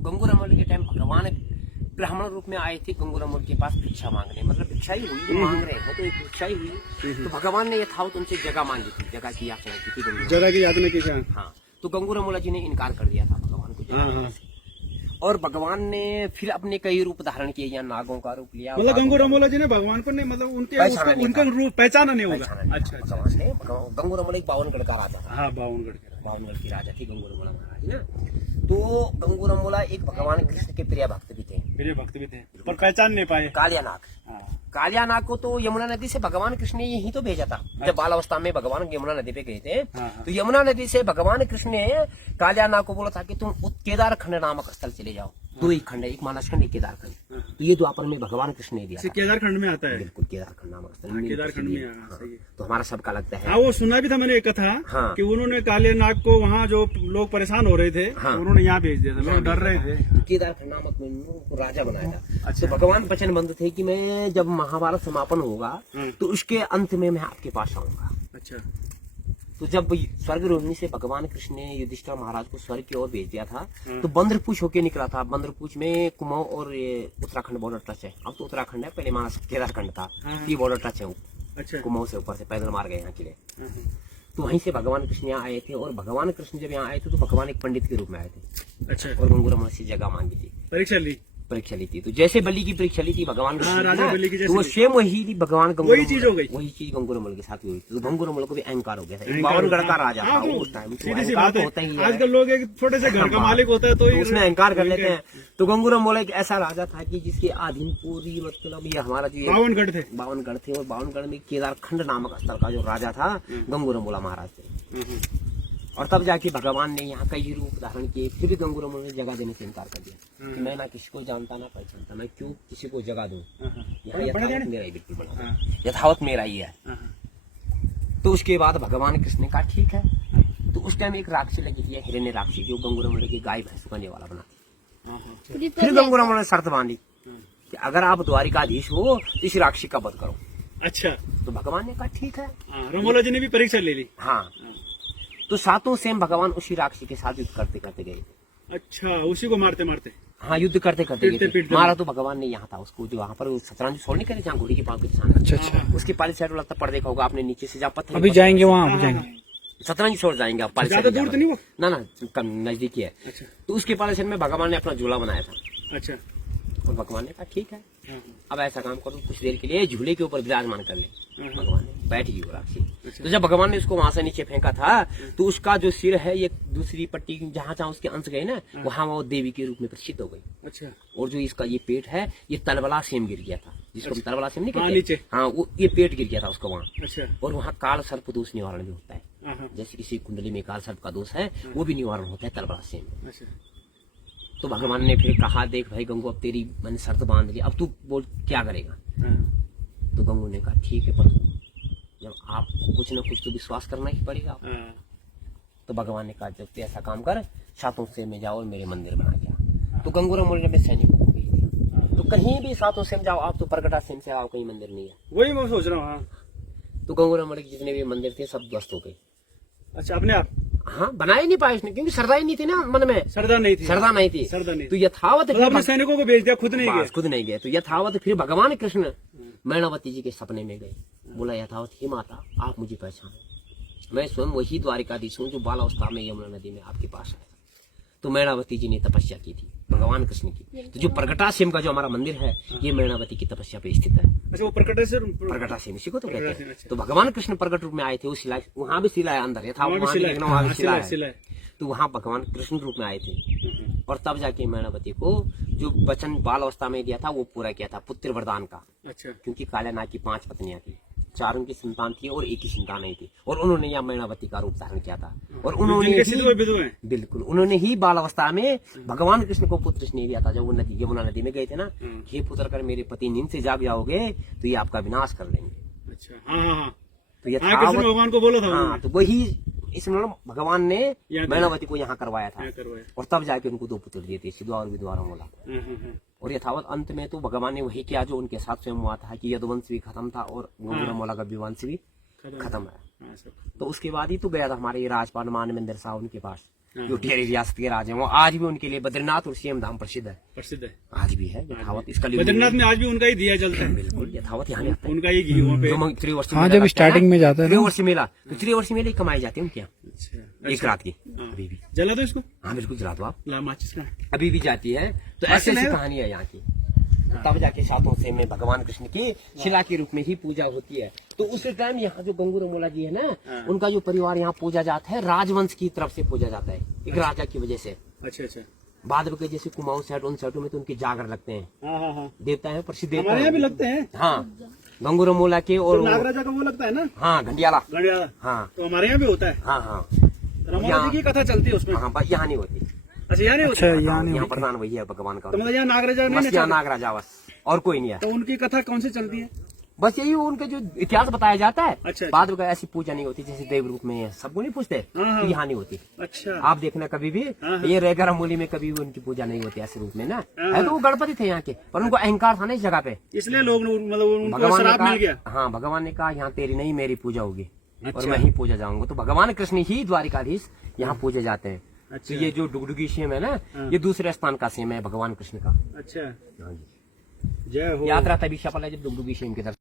तो गंगूरामल के टाइम भगवान ब्राह्मण रूप में आए थे गंगूरामल के पास भिक्षा मांगने, मतलब भिक्षा ही हुई, वो मांग रहे हैं तो एक भिक्षा ही हुई। तो भगवान ने यथावत उनसे जगह मांगी थी, जगह की याचना की थी गंगूरामल। जगह की याचना की थी। हाँ, तो गंगूरामल जी ने इनकार कर दिया था भगवान को जगह देने से। और भगवान ने फिर अपने कई रूप धारण किए, या नागों का रूप लिया। मतलब गंगूरामल जी ने भगवान को नहीं, मतलब उनका रूप पहचाना नहीं होगा। अच्छा, भगवान ने गंगूरामल एक बावनगढ़ का राजा था। हाँ, बावनगढ़ की राजा थी गंगूरामल महाराज ना। तो गंगूरामल एक भगवान कृष्ण के प्रिय भक्त भी थे। पर पहचान नहीं पाए। कालियानाग, कालियानाग को तो यमुना नदी से भगवान कृष्ण ने यही तो भेजा था। जब बाल अवस्था में भगवान यमुना नदी पे गए थे, तो यमुना नदी से भगवान कृष्ण ने कालियानाग को बोला था कि तुम केदार खंड नामक स्थल चले जाओ। दो ही खंड है, एक मानस खंड, एक केदार खंड। तो ये द्वापर में भगवान कृष्ण ने दिया था। केदार खंड में आता है। बिल्कुल, केदार खंड नामक स्थल केदार खंड में। तो हमारा सबका लगता है। हाँ, वो सुना भी था मैंने एक कथा कि उन्होंने कालियानाग को वहाँ जो लोग परेशान हो रहे थे, उन्होंने यहाँ भेज दिया था, लोग डर रहे थे। केदार खंड नामक में उनको राजा बनाया था। तो भगवान वचनबद्ध थे कि मैं जब महाभारत समापन होगा तो उसके अंत में मैं आपके पास आऊंगा। अच्छा। तो जब स्वर्ग रोहिणी से भगवान कृष्ण ने युधिष्ठिर महाराज को स्वर्ग की ओर भेज दिया था, तो बंद्रपूछ होके निकला था। बंद्रपूछ में कुमाऊं और उत्तराखंड बॉर्डर टच है। अब तो उत्तराखंड है, पहले मानस केदारखंड था। ये बॉर्डर टच है। अच्छा। कुमाऊं से ऊपर से पैदल मार गए यहाँ किले। तो वहीं से भगवान कृष्ण यहाँ आए थे। और भगवान कृष्ण जब यहाँ आए थे तो भगवान एक पंडित के रूप में आए थे। अच्छा। और गंगूरामल से जगह मांगी थी, परीक्षा ली थी। तो जैसे बलि की परीक्षा ली थी भगवान तो वो सेम वही थी भगवान वही चीज हो गई। वही चीज गंगूरामल के साथ हुई थी। तो गंगूरामल को भी अहंकार हो गया था। बावनगढ़ का राजा था उस टाइम। सीधी सी बात है, आजकल लोग एक छोटे से घर का मालिक होता है तो उसमें अहंकार कर लेते हैं। तो गंगूरामल एक ऐसा राजा था कि जिसके अधीन पूरी, मतलब ये हमारा जो बावनगढ़ थे। और बावनगढ़ में केदार खंड नामक स्थल का जो राजा था गंगूरामल महाराज थे। और तब जाके भगवान ने यहाँ कई रूप धारण किए। फिर भी गंगूरामल ने जगह देने से इनकार कर दिया कि मैं ना किसी को जानता ना पहचानता, मैं क्यों किसी को जगह दूं। यहाँ यथावत मेरा ही, बिल्कुल बना, यथावत मेरा ही है। तो उसके बाद भगवान कृष्ण ने कहा ठीक है। तो उस टाइम एक राक्षसी लगी थी, हिरण्य राक्षसी, जो गंगूरामल की गाय भैंस का वाला बनाती। फिर गंगूरामल ने शर्त बांधी कि अगर आप द्वारिकाधीश हो तो इस राक्षसी का वध करो। अच्छा। तो भगवान ने कहा ठीक है। रमोला जी ने भी परीक्षा ले ली। हाँ। तो सातों सेम भगवान उसी राक्षसी के साथ युद्ध करते करते गए थे। अच्छा, उसी को मारते मारते। हाँ, युद्ध करते करते गए। मारा तो भगवान ने यहाँ था उसको, जो वहाँ पर शतरंज छोड़ नहीं करे, जहाँ घोड़ी के पाँव के निशान। अच्छा। उसकी पाली साइड लगता पड़ देखा होगा आपने, नीचे से जहाँ पत्थर। अभी जाएंगे वहाँ, अभी जाएंगे। शतरंज छोड़ जाएंगे आप। ज्यादा दूर तो नहीं वो? ना, नजदीक ही है। तो उसके पाली साइड में भगवान ने अपना झूला बनाया था। अच्छा। और भगवान ने कहा ठीक है, अब ऐसा काम करो, कुछ देर के लिए झूले के ऊपर विराजमान कर ले। भगवान ने बैठ गई वो राक्षसी। तो जब भगवान ने उसको वहां से नीचे फेंका था, तो उसका जो सिर है ये दूसरी पट्टी जहाँ जहाँ उसके अंश गए ना, वहाँ वो देवी के रूप में प्रसिद्ध हो गई। अच्छा। और जो इसका ये पेट है, ये तलबला सेम गिर गया था, जिसको हम तलबला सेम नहीं कहते। हाँ, वो ये पेट गिर गया था उसका वहाँ। अच्छा। और वहाँ काल सर्प दोष निवारण भी होता है। जैसे किसी कुंडली में काल सर्प का दोष है, वो भी निवारण होता है तलबला सेम। तो भगवान ने फिर कहा देख भाई गंगू, अब तेरी मैंने शर्त बांध ली, अब तू बोल क्या करेगा। तो गंगू ने कहा ठीक है, पर जब आपको कुछ ना कुछ तो विश्वास करना ही पड़ेगा। तो भगवान ने कहा जब तू ऐसा काम कर, सातों सेम में जाओ और मेरे मंदिर बना गया। तो गंगूरामल में सैनिकों को भेज दिया। तो कहीं भी सातों सेम जाओ आप, तो प्रगटा सेम से आओ, कहीं मंदिर नहीं है। वही मैं सोच रहा हूँ। तो गंगूरामल के जितने भी मंदिर थे सब ध्वस्त हो गए। अच्छा, अपने आप? हाँ, बनाए नहीं पाए उसने, क्योंकि श्रद्धा ही नहीं थी ना मन में। श्रद्धा नहीं थी। तो यथावत अपने सैनिकों को भेज दिया, खुद नहीं गए। तो यथावत फिर भगवान कृष्ण मैनावती जी के सपने में गए। बोला यथावत हे माता, आप मुझे पहचानो, मैं स्वयं वही द्वारिकाधीश हूँ जो बाल अवस्था में यमुना नदी में आपके पास आया था। तो मैनावती जी ने तपस्या की थी भगवान कृष्ण की। तो जो प्रगटाश्रम का जो हमारा मंदिर है, ये मैनावती की तपस्या पे स्थित है। अच्छा, वो प्रगटाश्रम इसी को तो कहते हैं। तो भगवान कृष्ण प्रकट रूप में आए थे। उस शिला, वहाँ भी शिला है अंदर, यथा वहाँ भी शिला है। तो वहाँ भगवान कृष्ण रूप में आए थे। और तब जाके मैनावती को जो वचन बाल अवस्था में दिया था वो पूरा किया था, पुत्र वरदान का। अच्छा। क्योंकि कालियानाग की 5 पत्नियां थी, 4 उनकी संतान थी और 1 ही संतान नहीं थी। और उन्होंने यहाँ मैनावती का रूप धारण किया था। और उन्होंने बिल्कुल उन्होंने ही बाल अवस्था में भगवान कृष्ण को पुत्र स्नेह दिया था। जब वो नदी यमुना नदी में गए थे ना, हे पुत्र कर मेरे पति नींद से जाग जाओगे तो ये आपका विनाश कर लेंगे। अच्छा। तो ये भगवान को बोला था। हाँ, तो वही इसमें भगवान ने मैनावती को यहाँ करवाया था। और तब जाके उनको 2 पुत्र दिए थे, सिद्धवा और विद्वारा मोला। और यथावत अंत में तो भगवान ने वही किया जो उनके साथ स्वयं हुआ था कि यदुवंश भी खत्म था और गंगूरामल का विवंश भी खत्म है। तो उसके बाद ही तो गया था हमारे राजपाल मानवेंद्र साहब उनके पास। जो टिहरी रियासत के राजा हैं, वो आज भी उनके लिए बद्रीनाथ और सीएम धाम प्रसिद्ध है। प्रसिद्ध है आज भी है यथावत। इसका बद्रीनाथ में आज भी उनका ही दिया जलता है। बिल्कुल यथावत यहाँ आता है। उनका ही घी वहाँ पे। जो त्रिवर्षीय हाँ, मेला जब लगता है स्टार्टिंग ना, में जाता है ना। त्रिवर्षीय मेला, तो त्रिवर्षीय मेले कमाई जाती है उनके यहाँ अच्छा, एक रात की। अभी भी जला दो इसको। हाँ बिल्कुल जला दो आप, ला माचिस का। अभी भी जाती है। तो ऐसी ऐसी कहानी है यहाँ की। तब जाके सातों से में भगवान कृष्ण की शिला के रूप में ही पूजा होती है। तो उस टाइम यहाँ जो गंगूरमोला जी है ना, उनका जो परिवार यहाँ पूजा जाता है, राजवंश की तरफ से पूजा जाता है, एक राजा की वजह से। अच्छा अच्छा। बाद में जैसे कुमाऊं सेट उन सेटों में तो उनके जागर लगते हैं। हाँ हाँ, देवता है प्रसिद्ध देवता हमारे यहाँ भी है। लगते हैं। हाँ गंगूरमोला के और नागराजा का वो लगता है ना। हाँ घंडियाला। गढ़ियाला। हाँ तो हमारे यहाँ भी होता है। हाँ हाँ रमाला जी की कथा चलती है उसमें। हाँ बस यहाँ नहीं होती। अच्छा यहाँ नहीं अच्छा, होता। यहाँ नहीं यहाँ प्रधान वही है भगवान का। तो मतलब यहाँ नागराजा नहीं बस यहाँ नचाते? नागराजा बस, और कोई नहीं है। तो उनकी कथा कौन सी चलती है? बस यही उनका जो इतिहास बताया जाता है। अच्छा। बाद में ऐसी पूजा नहीं होती जैसे देव रूप में है, सबको नहीं पूछते। हाँ। तो यहाँ नहीं होती। अच्छा। आप देखना कभी भी हाँ। ये रेगर मूली में कभी भी उनकी पूजा नहीं होती ऐसे रूप में ना। हाँ। है तो वो गणपति थे यहाँ के, पर उनको अहंकार था ना इस जगह पे। इसलिए लोग मतलब उनको भगवान ने श्राप मिल गया। कहा, हाँ भगवान ने कहा यहाँ तेरी नहीं मेरी पूजा होगी और अच्छा। मैं ही पूजा जाऊंगा। तो भगवान कृष्ण ही द्वारिकाधीश यहाँ पूजे जाते हैं। अच्छा। तो ये जो डुगडुगी सेम है ना, हाँ। ये दूसरे स्थान का सेम है भगवान कृष्ण का। अच्छा। हाँ जी। जय हो। याद रहता है विशाल जब डुगडुगी सेम के दर्शन